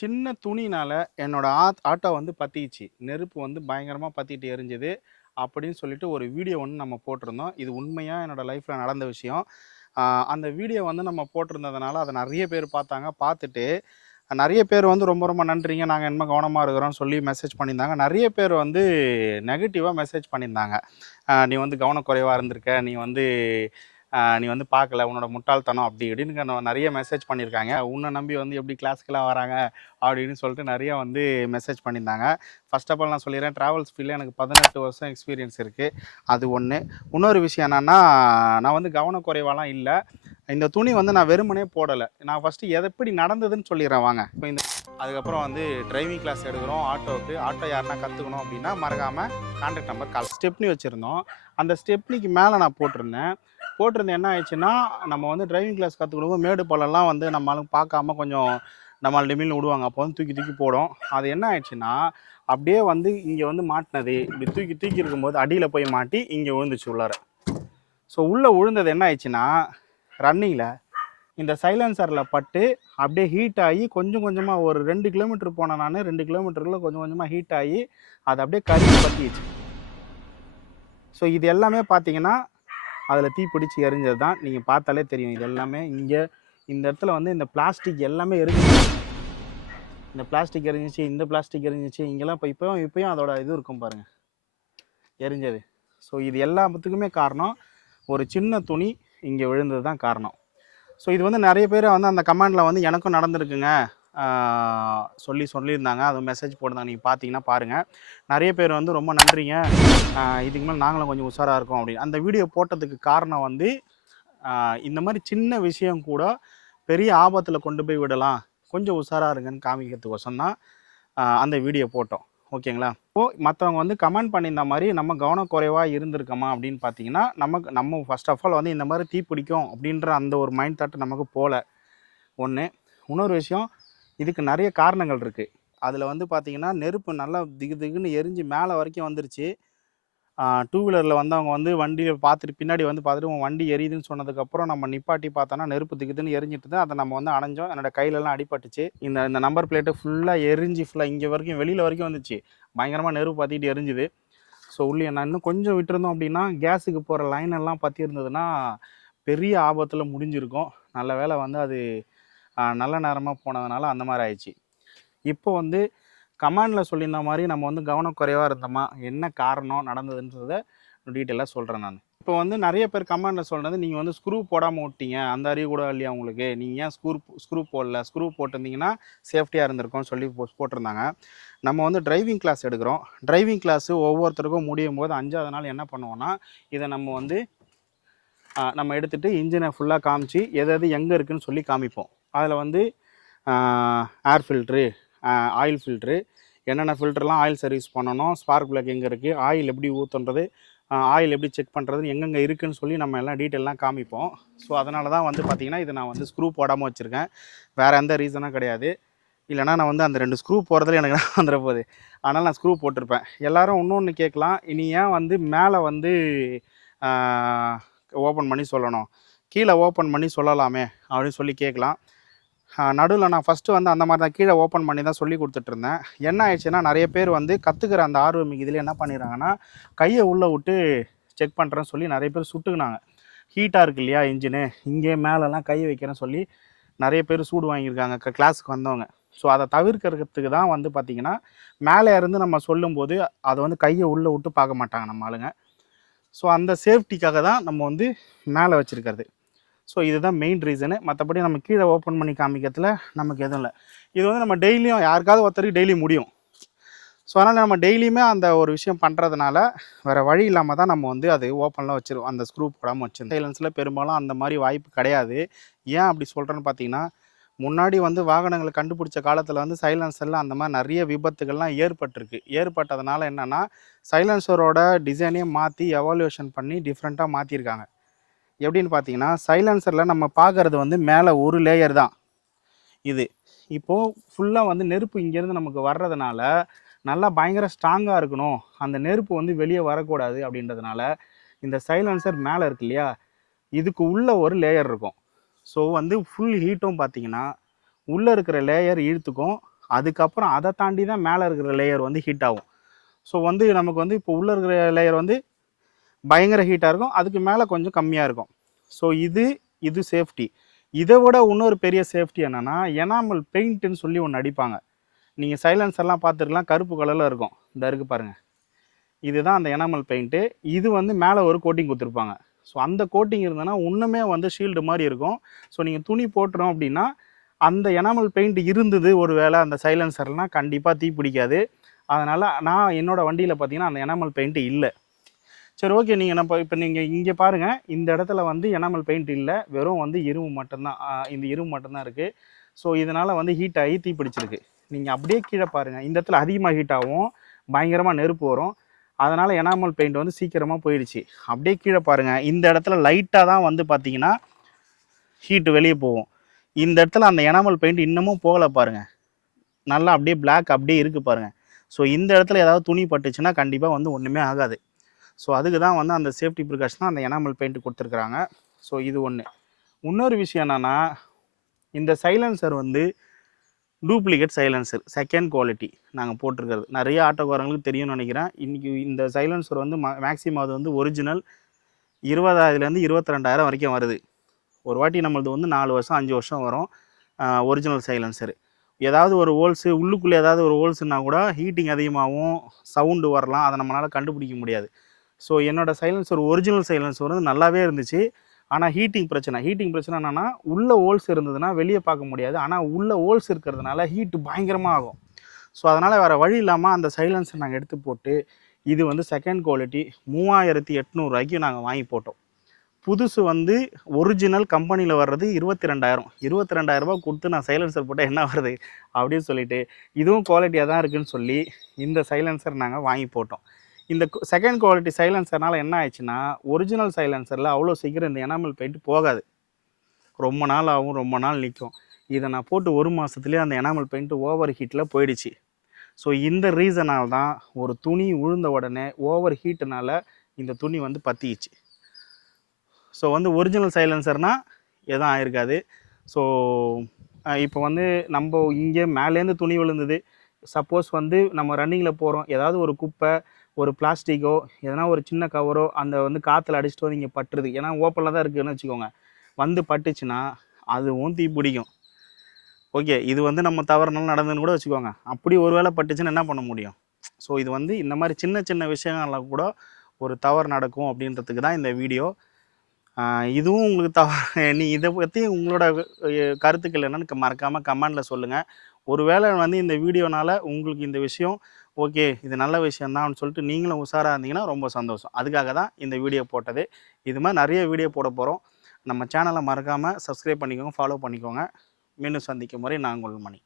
சின்ன துணினால் என்னோட ஆ ஆட்டோ வந்து பற்றிச்சு நெருப்பு வந்து பயங்கரமாக பற்றிட்டு எரிஞ்சுது. அப்படின்னு சொல்லிட்டு ஒரு வீடியோ ஒன்று நம்ம போட்டிருந்தோம். இது உண்மையாக என்னோடய லைஃப்பில் நடந்த விஷயம். அந்த வீடியோ வந்து நம்ம போட்டிருந்ததுனால அதை நிறைய பேர் பார்த்தாங்க. பார்த்துட்டு நிறைய பேர் வந்து ரொம்ப ரொம்ப நன்றிங்க. நாங்கள் என்ன கவனமாக இருக்கிறோம்னு சொல்லி மெசேஜ் பண்ணியிருந்தாங்க. நிறைய பேர் வந்து நெகட்டிவாக மெசேஜ் பண்ணியிருந்தாங்க. நீ வந்து கவனக்குறைவாக இருந்திருக்க. நீ வந்து நீ வந்து பார்க்கல உன்னோட முட்டாள்தனம் அப்படி இப்படின்னு நிறைய மெசேஜ் பண்ணியிருக்காங்க. உன்னை நம்பி வந்து எப்படி கிளாஸுக்கெல்லாம் வராங்க அப்படின்னு சொல்லிட்டு நிறைய வந்து மெசேஜ் பண்ணியிருந்தாங்க. ஃபர்ஸ்ட் ஆஃப் ஆல் நான் சொல்லிடுறேன் ட்ராவல்ஸ் ஃபீல்டில் எனக்கு பதினெட்டு வருஷம் எக்ஸ்பீரியன்ஸ் இருக்குது அது ஒன்று இன்னொரு விஷயம் என்னென்னா நான் வந்து கவனக்குறைவாலாம் இல்லை. இந்த துணி வந்து நான் வெறுமனே போடலை. நான் ஃபஸ்ட்டு எதை எப்படி நடந்ததுன்னு சொல்லிடுறேன் வாங்க. இப்போ இந்த அதுக்கப்புறம் வந்து டிரைவிங் கிளாஸ் எடுக்கிறோம் ஆட்டோவுக்கு ஆட்டோ யாருனா கற்றுக்கணும் அப்படின்னா மறக்காமல் கான்டாக்ட் நம்பர் கால் ஸ்டெப்னி வச்சுருந்தோம். அந்த ஸ்டெப்னிக்கு மேலே நான் போட்டிருந்தேன். போட்டிருந்து என்ன ஆயிடுச்சுன்னா நம்ம வந்து டிரைவிங் கிளாஸ் கற்றுக்கணும் மேடு பள்ளம்லாம் வந்து நம்மளும் பார்க்காம கொஞ்சம் நம்ம லிமில் விடுவாங்க அப்போ வந்து தூக்கி தூக்கி போடும். அது என்ன ஆயிடுச்சுன்னா அப்படியே வந்து இங்கே வந்து மாட்டினது. இப்படி தூக்கி தூக்கி இருக்கும்போது அடியில் போய் மாட்டி இங்கே விழுந்துச்சு உள்ளார. ஸோ உள்ளே விழுந்தது என்ன ஆயிடுச்சுன்னா ரன்னிங்கில் இந்த சைலன்சரில் பட்டு அப்படியே ஹீட் ஆகி கொஞ்சம் கொஞ்சமாக ஒரு ரெண்டு கிலோமீட்டர் போனேன் நான். ரெண்டு கிலோமீட்டருக்குள்ள கொஞ்சம் கொஞ்சமாக ஹீட் ஆகி அது அப்படியே கறி பற்றிச்சு ஸோ இது எல்லாமே பார்த்தீங்கன்னா அதில் தீப்பிடிச்சு எரிஞ்சது தான் நீங்கள் பார்த்தாலே தெரியும். இது எல்லாமே இங்கே இந்த இடத்துல வந்து இந்த பிளாஸ்டிக் எல்லாமே எரிஞ்சு இந்த பிளாஸ்டிக் எரிஞ்சிச்சு இந்த பிளாஸ்டிக் எரிஞ்சிச்சு இங்கெல்லாம் இப்போ இப்போயும் இப்போயும் அதோட இது இருக்கும் பாருங்கள் எரிஞ்சது. ஸோ இது எல்லாத்துக்குமே காரணம் ஒரு சின்ன துணி இங்கே விழுந்தது தான் காரணம். ஸோ இது வந்து நிறைய பேர் வந்து அந்த கமெண்டில் வந்து எனக்கும் நடந்திருக்குங்க. சொல்லி சொல்லியிருந்தாங்க. அது மெசேஜ் போட்டிருந்தாங்க. நீங்கள் பார்த்தீங்கன்னா பாருங்கள் நிறைய பேர் வந்து ரொம்ப நன்றிங்க. இதுக்கு மேலே நாங்களும் கொஞ்சம் உஷாராக இருக்கோம் அப்படின்னு. அந்த வீடியோ போட்டதுக்கு காரணம் வந்து இந்த மாதிரி சின்ன விஷயம் கூட பெரிய ஆபத்தில் கொண்டு போய் விடலாம். கொஞ்சம் உஷாராக இருங்கன்னு காமிக்கிறதுக்கோசம் தான் அந்த வீடியோ போட்டோம். ஓகேங்களா? இப்போது மற்றவங்க வந்து கமெண்ட் பண்ணியிருந்த மாதிரி நம்ம கவனக்குறைவாக இருந்திருக்கோமா அப்படின்னு பார்த்தீங்கன்னா நமக்கு நம்ம ஃபர்ஸ்ட் ஆஃப் ஆல் வந்து இந்த மாதிரி தீ பிடிக்கும் அப்படின்ற அந்த ஒரு மைண்ட் தாட் நமக்கு போகல ஒன்று இன்னொரு விஷயம் இதுக்கு நிறைய காரணங்கள் இருக்குது அதில் வந்து பார்த்திங்கன்னா நெருப்பு நல்லா திகு திகுன்னு எரிஞ்சு மேலே வரைக்கும் வந்துருச்சு. டூ வீலரில் வந்தவங்க வந்து வண்டியை பார்த்துட்டு பின்னாடி வந்து பார்த்துட்டு உன் வண்டி எரியுதுன்னு சொன்னதுக்கப்புறம் நம்ம நிப்பாட்டி பார்த்தோன்னா நெருப்பு திகுதுன்னு எரிஞ்சிட்டு தான் அதை நம்ம வந்து அணைஞ்சோம். என்னோடய கையிலலாம் அடிபட்டுச்சு. இந்த இந்த நம்பர் பிளேட்டு ஃபுல்லாக எரிஞ்சு ஃபுல்லாக இங்கே வரைக்கும் வெளியில் வரைக்கும் வந்துச்சு. பயங்கரமாக நெருப்பு பற்றிட்டு எரிஞ்சுது. ஸோ உள்ளே நான் இன்னும் கொஞ்சம் விட்டுருந்தோம் அப்படின்னா கேஸுக்கு போகிற லைன் எல்லாம் பற்றி இருந்ததுன்னா பெரிய ஆபத்தில் முடிஞ்சிருக்கும். நல்ல வேளை வந்து அது நல்ல நேரமாக போனதுனால அந்த மாதிரி ஆயிடுச்சு. இப்போ வந்து கமாண்டில் சொல்லியிருந்த மாதிரி நம்ம வந்து கவனக்குறைவாக இருந்தோமா? என்ன காரணம் நடந்ததுன்றத டீட்டெயிலாக சொல்கிறேன் நான். இப்போ வந்து நிறைய பேர் கமாண்டில் சொல்கிறது நீங்கள் வந்து ஸ்க்ரூ போடாமல் விட்டீங்க அந்த அறிவு கூட இல்லையா உங்களுக்கு? நீங்கள் ஏன் ஸ்க்ரூ ஸ்க்ரூ போடல? ஸ்க்ரூ போட்டிருந்தீங்கன்னா சேஃப்டியாக இருந்திருக்கும்னு சொல்லி போ போட்டிருந்தாங்க. நம்ம வந்து டிரைவிங் கிளாஸ் எடுக்கிறோம். டிரைவிங் கிளாஸு ஒவ்வொருத்தருக்கும் முடியும் போது அஞ்சாவது நாள் என்ன பண்ணுவோன்னா இதை நம்ம வந்து நம்ம எடுத்துகிட்டு இன்ஜினை ஃபுல்லாக காமிச்சு எது எது எங்கே இருக்குதுன்னு சொல்லி காமிப்போம். அதில் வந்து ஏர் ஃபில்ட்ரு ஆயில் ஃபில்ட்ரு என்னென்ன ஃபில்டர்லாம் ஆயில் சர்வீஸ் பண்ணணும் ஸ்பார்க் பிளக் எங்கே இருக்குது ஆயில் எப்படி ஊற்றுன்றது ஆயில் எப்படி செக் பண்ணுறதுன்னு எங்கெங்கே இருக்குதுன்னு சொல்லி நம்ம எல்லாம் டீட்டெயிலாம் காமிப்போம். ஸோ அதனால தான் வந்து பார்த்திங்கன்னா இதை நான் வந்து ஸ்க்ரூ போடாமல் வச்சுருக்கேன். வேறு எந்த ரீசனும் கிடையாது. இல்லைனா நான் வந்து அந்த ரெண்டு ஸ்க்ரூ போகிறதுல எனக்கு வந்துட போகுது? அதனால் நான் ஸ்க்ரூ போட்டிருப்பேன். எல்லாரும் இன்னொன்று கேட்கலாம். இனி ஏன் வந்து மேலே வந்து ஓப்பன் பண்ணி சொல்லணும்? கீழே ஓப்பன் பண்ணி சொல்லலாமே அப்படின்னு சொல்லி கேட்கலாம். நடுவில் நான் ஃபஸ்ட்டு வந்து அந்த மாதிரி தான் கீழே ஓப்பன் பண்ணி தான் சொல்லி கொடுத்துட்ருந்தேன். என்ன ஆயிடுச்சுன்னா நிறைய பேர் வந்து கற்றுக்கிற அந்த ஆர்வம் இதில் என்ன பண்ணிடுறாங்கன்னா கையை உள்ளே விட்டு செக் பண்ணுறேன்னு சொல்லி நிறைய பேர் சுட்டுக்கினாங்க. ஹீட்டாக இருக்கு இல்லையா இன்ஜினு இங்கே மேலெலாம் கை வைக்கிறேன்னு சொல்லி நிறைய பேர் சூடு வாங்கியிருக்காங்க க கிளாஸுக்கு வந்தவங்க. ஸோ அதை தவிர்க்கிறதுக்கு தான் வந்து பார்த்திங்கன்னா மேலே இருந்து நம்ம சொல்லும்போது அதை வந்து கையை உள்ளே விட்டு பார்க்க மாட்டாங்க நம்ம ஆளுங்க. ஸோ அந்த சேஃப்டிக்காக தான் நம்ம வந்து மேலே வச்சுருக்கிறது. ஸோ இதுதான் மெயின் ரீசனு மற்றபடி நம்ம கீழே ஓப்பன் பண்ணி காமிக்கிறதுல நமக்கு எதுவும் இல்லை. இது வந்து நம்ம டெய்லியும் யாருக்காவது ஒருத்தருக்கு டெய்லி முடியும். ஸோ அதனால் நம்ம டெய்லியுமே அந்த ஒரு விஷயம் பண்ணுறதுனால வேறு வழி இல்லாமல் தான் நம்ம வந்து அது ஓப்பனில் வச்சுருவோம் அந்த ஸ்க்ரூ போடாமல் வச்சிருந்தோம். சைலன்ஸில் பெரும்பாலும் அந்த மாதிரி வாய்ப்பு கிடையாது. ஏன் அப்படி சொல்கிறேன்னு பார்த்தீங்கன்னா முன்னாடி வந்து வாகனங்களை கண்டுபிடிச்ச காலத்தில் வந்து சைலன்சரில் அந்த மாதிரி நிறைய விபத்துகள்லாம் ஏற்பட்டிருக்கு. ஏற்பட்டதுனால என்னென்னா சைலன்சரோட டிசைனே மாற்றி எவாலுவேஷன் பண்ணி டிஃப்ரெண்ட்டாக மாற்றிருக்காங்க எப்படின்னு பார்த்தீங்கன்னா சைலன்சரில் நம்ம பார்க்குறது வந்து மேலே ஒரு லேயர் தான். இது. இப்போது ஃபுல்லாக வந்து நெருப்பு இங்கேருந்து நமக்கு வர்றதுனால நல்லா பயங்கர ஸ்ட்ராங்காக இருக்கணும். அந்த நெருப்பு வந்து வெளியே வரக்கூடாது அப்படின்றதுனால இந்த சைலன்சர் மேலே இருக்கு இல்லையா? இதுக்கு உள்ளே ஒரு லேயர் இருக்கும். ஸோ வந்து ஃபுல் ஹீட்டும் பார்த்தீங்கன்னா உள்ளே இருக்கிற லேயர் இழுத்துக்கும். அதுக்கப்புறம் அதை தாண்டி தான் மேலே இருக்கிற லேயர் வந்து ஹீட் ஆகும். ஸோ வந்து நமக்கு வந்து இப்போ உள்ளே இருக்கிற லேயர் வந்து பயங்கர ஹீட்டாக இருக்கும். அதுக்கு மேலே கொஞ்சம் கம்மியாக இருக்கும். ஸோ இது இது சேஃப்டி இதை விட இன்னொரு பெரிய சேஃப்டி என்னென்னா எனாமல் பெயிண்ட்டுன்னு சொல்லி ஒன்று அடிப்பாங்க. நீங்கள் சைலன்ஸர்லாம் பார்த்துருக்கலாம். கருப்பு கலரில் இருக்கும். இந்த இருக்கு பாருங்கள் இதுதான் அந்த எனாமல் பெயிண்ட்டு இது வந்து மேலே ஒரு கோட்டிங் கொடுத்துருப்பாங்க. ஸோ அந்த கோட்டிங் இருந்ததுன்னா இன்னுமே வந்து ஷீல்டு மாதிரி இருக்கும். ஸோ நீங்கள் துணி போட்டுறோம் அப்படின்னா அந்த எனாமல் பெயிண்ட் இருந்தது ஒரு வேளை அந்த சைலன்சர்லாம் கண்டிப்பாக தீ பிடிக்காது. அதனால் நான் என்னோடய வண்டியில் பார்த்தீங்கன்னா அந்த எனாமல் பெயிண்ட்டு இல்லை. சரி ஓகே. நீங்கள் நம்ம இப்போ நீங்கள் இங்கே பாருங்கள் இந்த இடத்துல வந்து எனாமல் பெயிண்ட் இல்லை. வெறும் வந்து இரும்பு மட்டும்தான். இந்த இரும்பு மட்டும்தான் இருக்குது ஸோ இதனால் வந்து ஹீட் ஆகி தீ பிடிச்சிருக்கு. நீங்கள் அப்படியே கீழே பாருங்கள் இந்த இடத்துல அதிகமாக ஹீட் ஆகும். பயங்கரமாக நெருப்பு வரும். அதனால் எனாமல் பெயிண்ட் வந்து சீக்கிரமாக போயிடுச்சு. அப்படியே கீழே பாருங்கள் இந்த இடத்துல லைட்டாக தான் வந்து பார்த்தீங்கன்னா ஹீட்டு வெளியே போகும். இந்த இடத்துல அந்த எனாமல் பெயிண்ட் இன்னமும் போகலை பாருங்கள் நல்லா அப்படியே பிளாக் அப்படியே இருக்குது பாருங்கள் ஸோ இந்த இடத்துல ஏதாவது துணி பட்டுச்சுன்னா கண்டிப்பாக வந்து ஒன்றுமே ஆகாது. ஸோ அதுக்கு தான் வந்து அந்த சேஃப்டி ப்ரிகாஷன் அந்த எனாமல் பெயிண்ட் கொடுத்துருக்குறாங்க. ஸோ இது ஒன்று இன்னொரு விஷயம் என்னென்னா இந்த சைலன்சர் வந்து டூப்ளிகேட் சைலன்சர் செகண்ட் குவாலிட்டி நாங்கள் போட்டிருக்கிறது. நிறைய ஆட்டோக்காரங்களுக்கு தெரியும்னு நினைக்கிறேன். இன்றைக்கி இந்த சைலன்சர் வந்து மேக்ஸிமம் அது வந்து ஒரிஜினல் இருபதாயிரத்துலேருந்து இருபத்தி ரெண்டாயிரம் வரைக்கும் வருது. ஒரு வாட்டி நம்மளது வந்து நாலு வருஷம் அஞ்சு வருஷம் வரும் ஒரிஜினல் சைலன்சர் ஏதாவது ஒரு ஹோல்ஸு உள்ளுக்குள்ளே ஏதாவது ஒரு ஹோல்ஸுன்னா கூட ஹீட்டிங் அதிகமாகவும் சவுண்டு வரலாம். அதை நம்மளால் கண்டுபிடிக்க முடியாது. ஸோ என்னோட சைலன்சர் ஒரிஜினல் சைலன்சர் வந்து நல்லாவே இருந்துச்சு. ஆனால் ஹீட்டிங் பிரச்சனை. ஹீட்டிங் பிரச்சனை என்னென்னா உள்ள ஹோல்ஸ் இருந்ததுன்னா வெளியே பார்க்க முடியாது. ஆனால் உள்ளே ஹோல்ஸ் இருக்கிறதுனால ஹீட்டு பயங்கரமாக ஆகும். ஸோ அதனால் வேறு வழி இல்லாமல் அந்த சைலன்சர் நாங்கள் எடுத்து போட்டு இது வந்து செகண்ட் குவாலிட்டி மூவாயிரத்தி எட்நூறுரூவாய்க்கு நாங்கள் வாங்கி போட்டோம். புதுசு வந்து ஒரிஜினல் கம்பெனியில் வர்றது இருபத்தி ரெண்டாயிரம் இருபத்தி ரெண்டாயிரரூபா கொடுத்து நான் சைலன்சர் போட்டால் என்ன வருது அப்படின்னு சொல்லிட்டு இதுவும் குவாலிட்டியாக தான் இருக்குன்னு சொல்லி இந்த சைலன்சர் நாங்கள் வாங்கி போட்டோம். இந்த செகண்ட் குவாலிட்டி சைலன்சர்னால் என்ன ஆயிடுச்சுன்னா ஒரிஜினல் சைலன்சரில் அவ்வளோ சீக்கிரம் இந்த எனாமல் பெயிண்ட் போகாது. ரொம்ப நாள் ஆகும் ரொம்ப நாள் நிற்கும் இதை நான் போட்டு ஒரு மாதத்துலேயே அந்த எனாமல் பெயிண்ட்டு ஓவர் ஹீட்டில் போயிடுச்சு. ஸோ இந்த ரீசனால் தான் ஒரு துணி உழுந்த உடனே ஓவர் ஹீட்டுனால இந்த துணி வந்து பற்றிச்சு ஸோ வந்து ஒரிஜினல் சைலன்சர்னால் எதுவும் ஆயிருக்காது. ஸோ இப்போ வந்து நம்ம இங்கே மேலேருந்து துணி விழுந்தது. சப்போஸ் வந்து நம்ம ரன்னிங்கில் போகிறோம் ஏதாவது ஒரு குப்பை ஒரு பிளாஸ்டிக்கோ எதனா ஒரு சின்ன கவரோ அந்த வந்து காற்றுல அடிச்சுட்டு வந்து இங்கே பட்டுருது. ஏன்னா ஓப்பனில் தான் இருக்குதுன்னு வச்சுக்கோங்க. வந்து பட்டுச்சுன்னா அதுவும் தீ பிடிக்கும். ஓகே இது வந்து நம்ம தவறுனாலும் நடந்துன்னு கூட வச்சுக்கோங்க. அப்படி ஒரு வேளை பட்டுச்சுன்னா என்ன பண்ண முடியும்? ஸோ இது வந்து இந்த மாதிரி சின்ன சின்ன விஷயங்கள்ல கூட ஒரு தவறு நடக்கும் அப்படின்றதுக்கு தான் இந்த வீடியோ. இதுவும் உங்களுக்கு தவறு. நீ இதை பற்றி உங்களோட கருத்துக்கள் என்னன்னு மறக்காமல் கமெண்டில் சொல்லுங்கள் ஒருவேளை வந்து இந்த வீடியோனால உங்களுக்கு இந்த விஷயம் ஓகே இது நல்ல விஷயம்தான் சொல்லிட்டு நீங்களும் உஷாராக இருந்தீங்கன்னா ரொம்ப சந்தோஷம். அதுக்காக தான் இந்த வீடியோ போட்டது. இது மாதிரி நிறைய வீடியோ போட போகிறோம் நம்ம சேனலை மறக்காமல் சப்ஸ்கிரைப் பண்ணிக்கோங்க ஃபாலோ பண்ணிக்கோங்க. மீண்டும் சந்திக்கும் முறை நான் உங்கள் மணி.